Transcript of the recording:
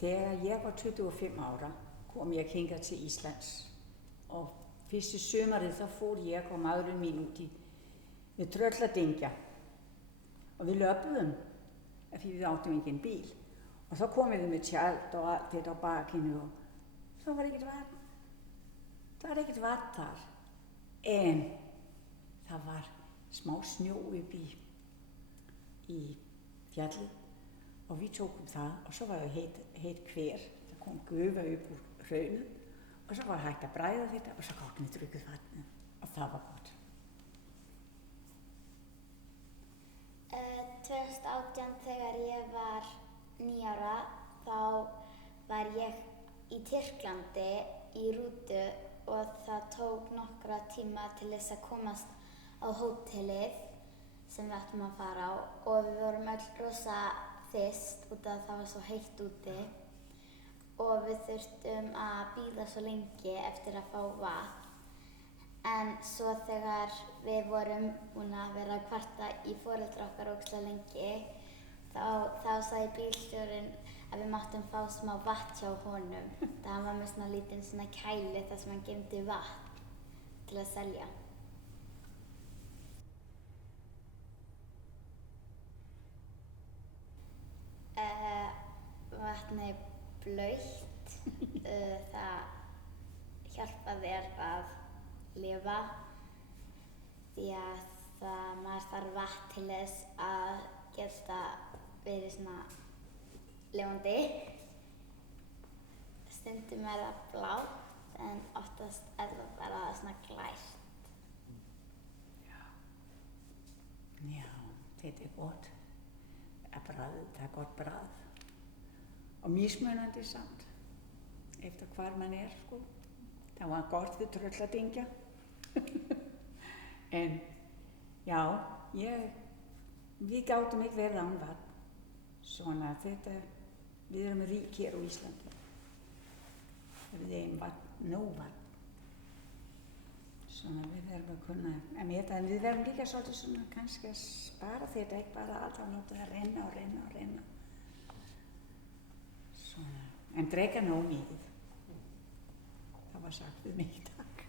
Þegar ég var 25 ára kom ég hingað til Íslands og fyrstu sumarið þá fór ég og maðurinn mín út við Trölladyngja og við löpuðum því við áttum engin bíl og þá komum við með tjald og allt þetta á bakinu og þá var ekkert vatn. Það var ekkert vatn þar en það var smá snjó upp í fjallið og við tókum það og svo var það heit hver, það kom gufa upp úr hraunu og svo var hægt að bræða þetta og svo gátum við drukkið vatnið og það var gott. 2018 þegar ég var 9 ára þá var ég í Tyrklandi í rútu og það tók nokkra tíma til þess að komast á hótelið sem við ættum að fara á og við vorum öll rosa þyrst út af það var svo heitt úti og við þurftum að bíða svo lengi eftir að fá vatn. En svo þegar við vorum búin að vera að kvarta í foreldra okkar ógeðslega lengi þá sagði bílstjórinn að við máttum fá smá vatn hjá honum. Það var með svona lítinn svona kæli þar sem hann geymdi vatn til að selja. Vatnið er blautt, það hjálpar þér að lifa því að maður þarf vatn til þess að geta verið svona lifandi. Stundum er það blátt en oftast er það bara svona glært. Já, þetta er gott. Það er gott bragð. Og mismunandi samt, eftir hvar mann sko. Það var gott við Trölladyngja. En já, við gátum ekki verið án vatn. Svona við erum rík hér á Íslandi. Við eigum vatn, nóg vatn. Svona við erum að kunna, en við verðum líka svolítið svona kannski að spara þetta, ekki bara alltaf láta það renna og renna og renna. Svona, en drega nóg mikið. Það var sagt við mig í dag.